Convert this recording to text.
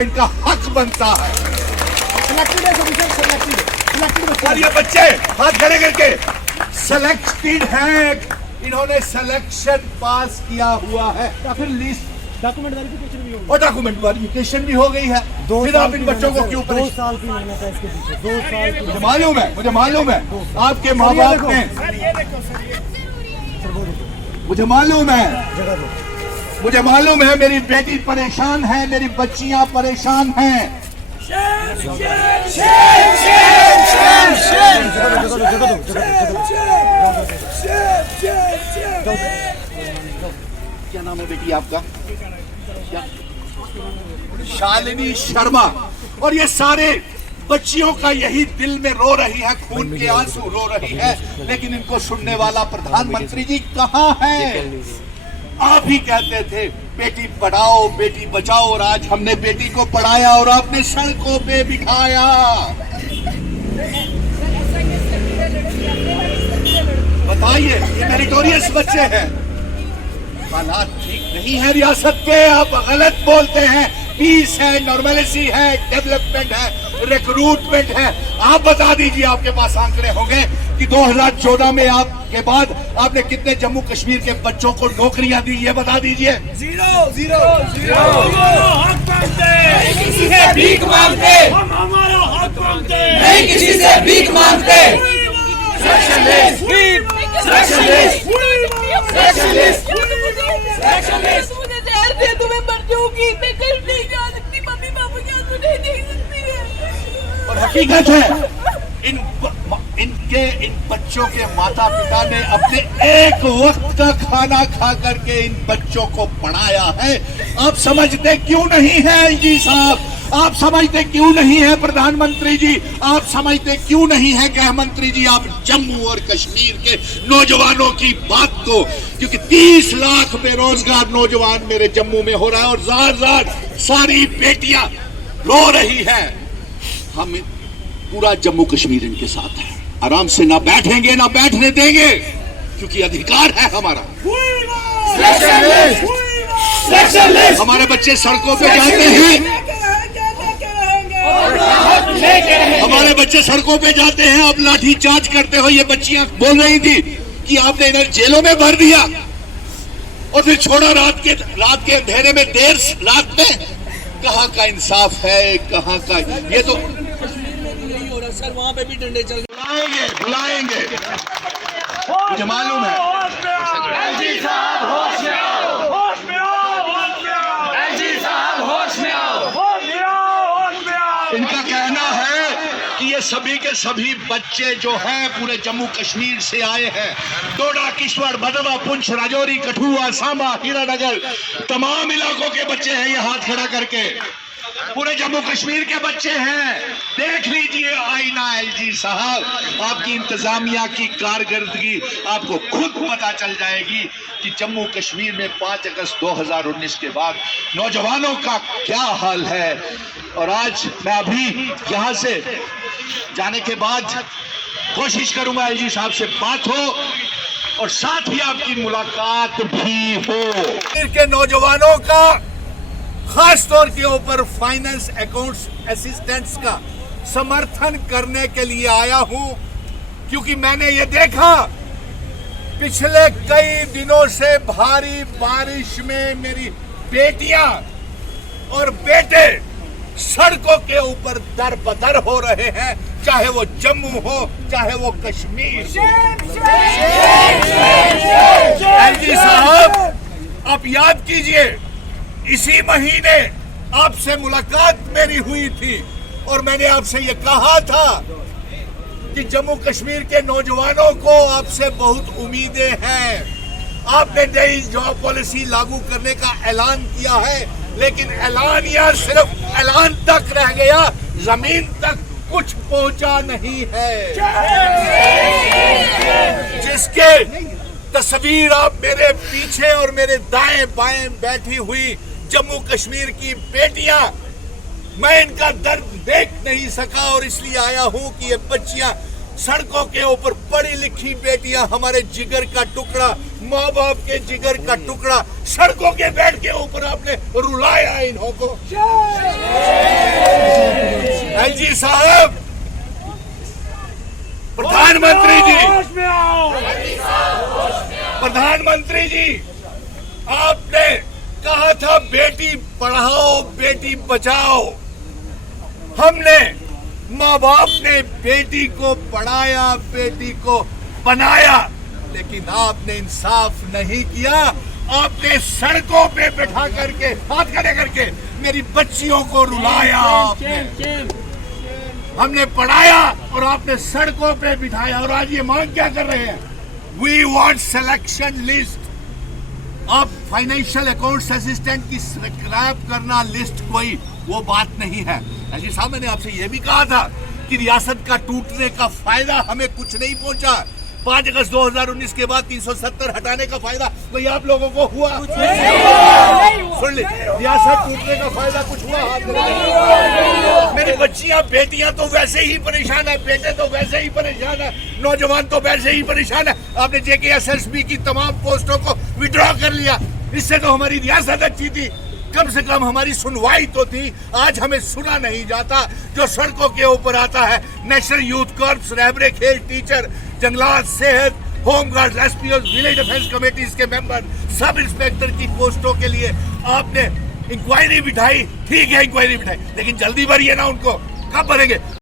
इनका हक बनता है। और ये बच्चे हाथ खड़े करके सिलेक्टेड हैं, इन्होंने सिलेक्शन पास किया हुआ है, या फिर लिस्ट डॉक्यूमेंट वेरिफिकेशन भी होगी और डॉक्यूमेंट वेरिफिकेशन भी हो गई है। फिर आप इन बच्चों को क्यों 2 साल की मेहनत है इसके पीछे, 2 साल की। मुझे मालूम है आपके माँ बाप ने, मुझे मालूम है मेरी बेटी परेशान है, मेरी बच्चियां परेशान हैं। क्या नाम है बेटी आपका? क्या? शालिनी शर्मा। और ये सारे बच्चियों का यही दिल में रो रही है, खून के आंसू रो रही है, लेकिन इनको सुनने वाला प्रधानमंत्री जी कहाँ है? आप ही कहते थे बेटी पढ़ाओ बेटी बचाओ, और आज हमने बेटी को पढ़ाया और आपने सड़कों पे बिठाया। बताइए, ये मेरिटोरियस बच्चे हैं। हालात ठीक नहीं है रियासत के, आप गलत बोलते हैं। पीस है, नॉर्मलिटी है, डेवलपमेंट है, रिक्रूटमेंट है। आप बता दीजिए, आपके पास आंकड़े होंगे कि 2014 में आपके बाद आपने कितने जम्मू कश्मीर के बच्चों को नौकरियां दी, ये बता दीजिए। जीरो। हक मांगते, किसी से भीख मांगते, हम हमारा हक मांगते, नहीं किसी से भीख मांगते। मुझे जहर दे दो, मैं मर जाऊंगी, मैं कहीं नहीं जा सकती, मम्मी पापा की आंसू नहीं देख सकती है। और हकीकत है इन बच्चों के माता पिता ने अपने एक वक्त का खाना खा करके इन बच्चों को पढ़ाया है। आप समझते क्यों नहीं है जी साहब? आप समझते क्यों नहीं है प्रधानमंत्री जी? आप समझते क्यों नहीं है गृह मंत्री जी? आप जम्मू और कश्मीर के नौजवानों की बात को, क्योंकि 30 लाख बेरोजगार नौजवान मेरे जम्मू में हो रहा है और जार सारी बेटियां रो रही है। हम पूरा जम्मू कश्मीर इनके साथ है, आराम से ना बैठेंगे ना बैठने देंगे, क्योंकि अधिकार है हमारा। हमारे बच्चे सड़कों पे जाते हैं, हमारे बच्चे सड़कों पे जाते हैं, आप लाठी चार्ज करते हो। ये बच्चियां बोल रही थी कि आपने इन्हें जेलों में भर दिया और फिर छोड़ा रात के अंधेरे में, देर रात में। कहाँ का इंसाफ है, कहाँ का? ये तो सर वहाँ पे भी डंडे चल बुलाएंगे, मुझे मालूम है। एलजी साहब होश में आओ, होश में आओ, एलजी साहब होश में आओ, होश में आओ। इनका कहना है कि ये सभी के सभी बच्चे जो हैं पूरे जम्मू कश्मीर से आए हैं। डोडा, किश्तवाड़, भदरवा, पुंछ, राजौरी, कठुआ, सांबा, हीरानगर, तमाम इलाकों के बच्चे हैं। ये हाथ खड़ा करके पूरे जम्मू कश्मीर के बच्चे हैं। देख लीजिए आईना एलजी साहब, आपकी इंतजामिया की कारकर्दगी आपको खुद पता चल जाएगी कि जम्मू कश्मीर में 5 अगस्त 2019 के बाद नौजवानों का क्या हाल है। और आज मैं अभी यहाँ से जाने के बाद कोशिश करूंगा एलजी साहब से बात हो और साथ ही आपकी मुलाकात भी हो। के नौजवानों का खास तौर के ऊपर फाइनेंस अकाउंट्स असिस्टेंट्स का समर्थन करने के लिए आया हूं, क्योंकि मैंने ये देखा पिछले कई दिनों से भारी बारिश में मेरी बेटियां और बेटे सड़कों के ऊपर दर बदर हो रहे हैं, चाहे वो जम्मू हो चाहे वो कश्मीर। एलजी साहब, आप याद कीजिए, इसी महीने आपसे मुलाकात मेरी हुई थी और मैंने आपसे ये कहा था कि जम्मू कश्मीर के नौजवानों को आपसे बहुत उम्मीदें हैं। आपने नई जॉब पॉलिसी लागू करने का ऐलान किया है, लेकिन ऐलान या सिर्फ ऐलान तक रह गया, जमीन तक कुछ पहुंचा नहीं है। जिसके तस्वीर आप मेरे पीछे और मेरे दाएं बाएं बैठी हुई जम्मू कश्मीर की बेटियां, मैं इनका दर्द देख नहीं सका और इसलिए आया हूं कि ये बच्चियां सड़कों के ऊपर, पढ़ी लिखी बेटियां, हमारे जिगर का टुकड़ा माँ बाप के जिगर का टुकड़ा सड़कों के बेड के ऊपर आपने रुलाया इन्हों को। एलजी साहब, प्रधानमंत्री जी, आपने कहा था बेटी पढ़ाओ बेटी बचाओ। हमने माँ बाप ने बेटी को पढ़ाया, बेटी को बनाया, लेकिन आपने इंसाफ नहीं किया। आपने सड़कों पे बैठा करके हाथ खड़े करके मेरी बच्चियों को रुलाया। आपने हमने पढ़ाया और आपने सड़कों पे बिठाया। और आज ये मांग क्या कर रहे हैं? We want selection list. अब फाइनेंशियल अकाउंट्स असिस्टेंट की स्क्रैप करना लिस्ट कोई वो बात नहीं है। एलजी साहब, मैंने आपसे ये भी कहा था कि रियासत का टूटने का फायदा हमें कुछ नहीं पहुंचा। 5 अगस्त 2019 के बाद 370 हटाने का फायदा कोई आप लोगों को हुआ? सुन ली, रियासत टूटने का फायदा कुछ हुआ? हाथ में मेरी बच्चियां बेटियां तो वैसे ही परेशान है, बेटे तो वैसे ही परेशान है, नौजवान तो वैसे ही परेशान है। आपने JKSSB की तमाम पोस्टों को विड्रॉ कर लिया। इससे तो हमारी रियासत अच्छी थी, कम से कम हमारी सुनवाई तो थी। आज हमें सुना नहीं जाता। जो सड़कों के ऊपर आता है, नेशनल यूथ कॉर्प्स, रहबरे खेल टीचर, जंगलात, सेहत, home guard, SPO, village defence committees के मेंबर, सब इंस्पेक्टर की पोस्टों के लिए आपने इंक्वायरी बिठाई। ठीक है, इंक्वायरी बिठाई, लेकिन जल्दी भरिए ना उनको। कब भरेंगे?